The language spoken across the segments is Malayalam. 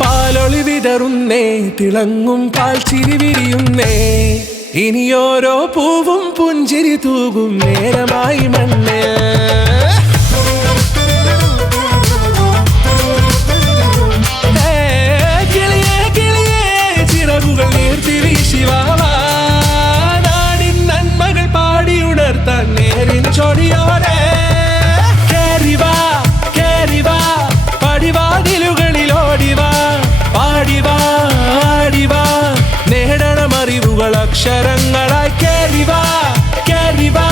പാലൊളി വിതറുന്നേ, തിളങ്ങും പാൽ ചിരി വിരിയുന്നേ, ഇനിയോരോ പൂവും പുഞ്ചിരി തൂകും നേരമായി മണ്ണ്. കിളിയേ കിളിയേ ചിറകുകൾ നീർത്തി വീശിവാവാ, നാടിൻ നന്മകൾ പാടിയുണർത്താൻ നേരിൻ ചൊടിയോടെ. കേറിവാ കേറിവാ പടിവാതിലുകളിലോടിവാ, പാടിവാ ആടിവാ നേടണമറിവുകൾ അക്ഷരങ്ങളായി. കേറിവാ കേറിവാ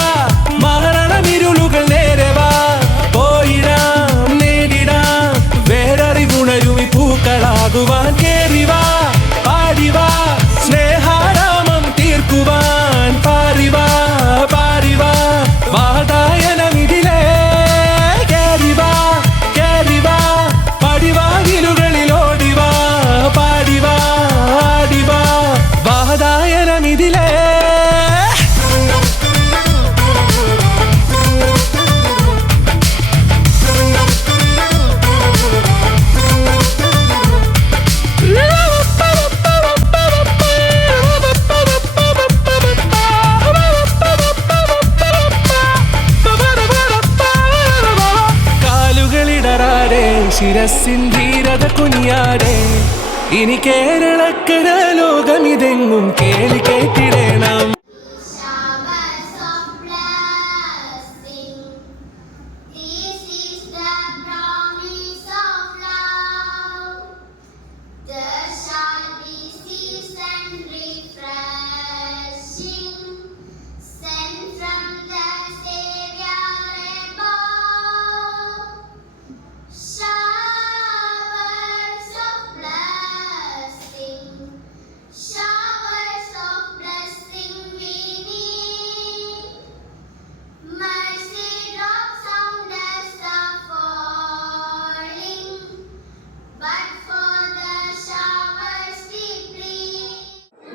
മരണമിരുളുകൾ നേരവാ, പോയിടാം നേടിടാം വേററിവുണരുമി പൂക്കളാകുവാൻ. കേറിവാ പാടിവാ സ്നേഹാരാമം തീർക്കുവാൻ, പാറിവാ പാറിവാ വാതായനമിതിലേ. കേറിവാ കേറിവാ പടിവാതിലുകളിലോടിവാ, പാടിവാ ആടിവാ വാതായനമിതിലേ. കാലുകളിടറാതെ ശിരസിൻ ധീരത കുനിയാതെ, ഇനി കേരളക്കര ലോകമിതെങ്ങും കേളി കേട്ടിടണം.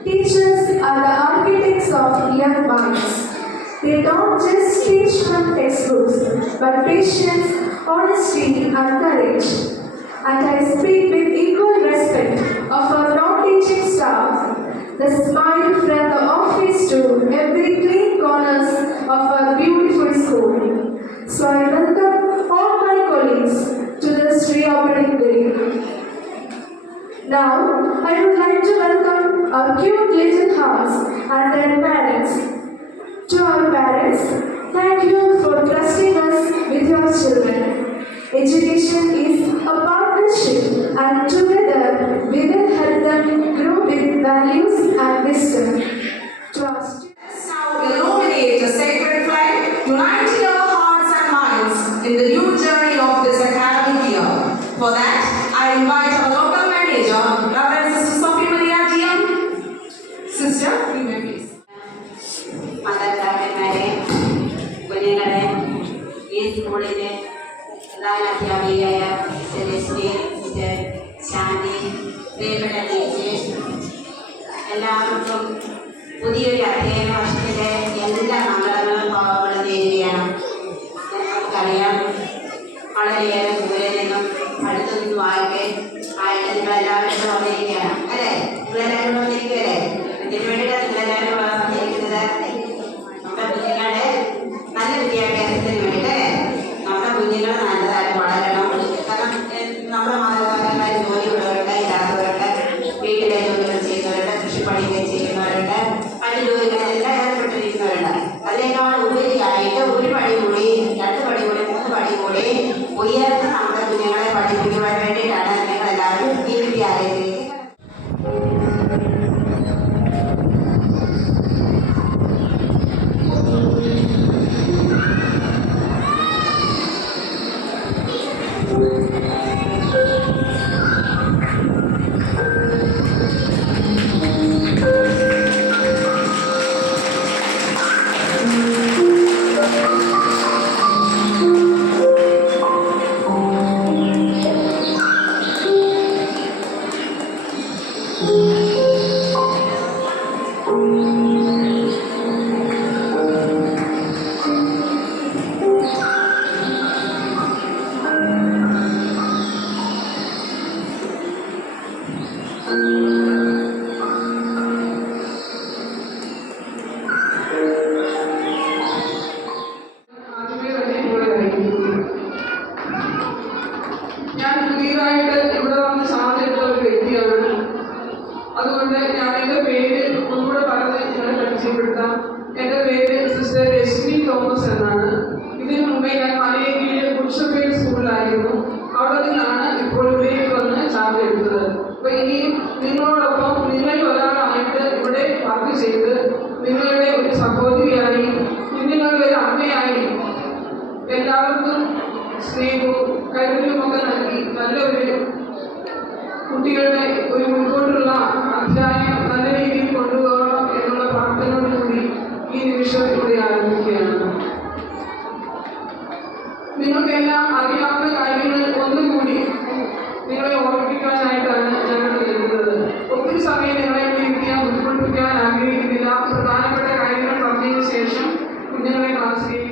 Teachers are the architects of young minds. They don't just teach from textbooks, but patience, honesty, and courage. And I speak with equal respect of our non-teaching staff, the smile from the office to every clean corners of our beautiful school. So I welcome all my colleagues to this reopening day. Now, I would like to welcome our cute little hearts and their parents. To our parents, thank you for trusting us with your children. Education is a partnership, and together we will help them grow with values and wisdom. To our students, now illuminate a sacred flame, uniting our hearts and minds in the new journey of this academic year. For that, I invite our local manager, Reverend Sister Sophie Maria Diam. Sister, you may please. മാതാപിതാക്കന്മാരെ, കുഞ്ഞുങ്ങളെ, ഈ സ്കൂളിലെ പ്രധാന അധ്യാപികയായ ലക്ഷ്മി ടീച്ചർ, ശാന്തി, പ്രിയപ്പെട്ട ടീച്ചേഴ്സ്, എല്ലാവർക്കും പുതിയൊരു അധ്യയന വർഷത്തിലെ എല്ലാ മംഗളങ്ങളും ഭാവങ്ങളും നേരുകയാണ്. നമുക്കറിയാം, വളരെയേറെ ദൂരെ നിന്നും അടുത്തു നിന്നുമായിട്ട് നിങ്ങളെല്ലാവരും വന്നിരിക്കുകയാണ് അല്ലേ? നിങ്ങളെല്ലാവരും വന്നിരിക്കുകയല്ലേ? ഇതിനു വേണ്ടിയിട്ടാണ് നിങ്ങളെല്ലാവരും വന്നിരിക്കുന്നത്. നമ്മുടെ കുഞ്ഞുങ്ങളുടെ നല്ല വിദ്യാഭ്യാസത്തിന് വേണ്ടിയിട്ട് നമ്മുടെ കുഞ്ഞുങ്ങൾ നല്ലതായിട്ട് വളരണം. കാരണം നമ്മുടെ മാതാപിതാക്കന്മാർ ജോലിയുള്ളവരുണ്ട്, ഇല്ലാത്തവരുണ്ട്, വീട്ടിലെ ജോലികൾ ചെയ്യുന്നവരുണ്ട്, കൃഷിപ്പണികൾ ചെയ്യുന്നവരുണ്ട്, മറ്റു ജോലികൾ പരിചയപ്പെടുത്താം. എൻ്റെ പേര് സിസ്റ്റർ രശ്മി തോമസ് എന്നാണ്. ഇതിനു മുമ്പേ ഞാൻ മലയക്കീഴിലെ കുരിശപ്പേൽ സ്കൂളിലായിരുന്നു. അവിടെ നിന്നാണ് ഇപ്പോൾ ഇവിടേക്ക് വന്ന് ചാർജ് എടുത്തത്. അപ്പോൾ ഇനിയും നിങ്ങളോടൊപ്പം നിങ്ങളിൽ ഒരാളായിട്ട് ഇവിടെ വർക്ക് ചെയ്ത് നിങ്ങളുടെ ഒരു സഹോദരിയായി കുഞ്ഞുങ്ങളുടെ ഒരു അമ്മയായി എല്ലാവർക്കും സ്നേഹവും കരുതലുമൊക്കെ നൽകി നല്ലൊരു കുട്ടികളുടെ ഒരു മുൻപോട്ടുള്ള അധ്യായം നല്ല രീതിയിൽ കൊണ്ടുപോകണം എന്നുള്ള പ്രാർത്ഥനയോടുകൂടി ഈ നിമിഷം ഇവിടെ ആരംഭിക്കുകയാണ്. നിങ്ങൾക്കെല്ലാം അറിയാവുന്ന കാര്യങ്ങൾ ഒന്നുകൂടി നിങ്ങളെ ഓർമ്മിപ്പിക്കാനായിട്ടാണ് ഞങ്ങൾ വരുന്നത്. ഒത്തിരി സമയം നിങ്ങളെ വിളിക്കാൻ ബുദ്ധിമുട്ടിക്കാൻ ആഗ്രഹിക്കുന്നില്ല. പ്രധാനപ്പെട്ട കാര്യങ്ങൾ പറഞ്ഞതിന് ശേഷം കുഞ്ഞുങ്ങളെ ക്ലാസ്സിലേക്ക്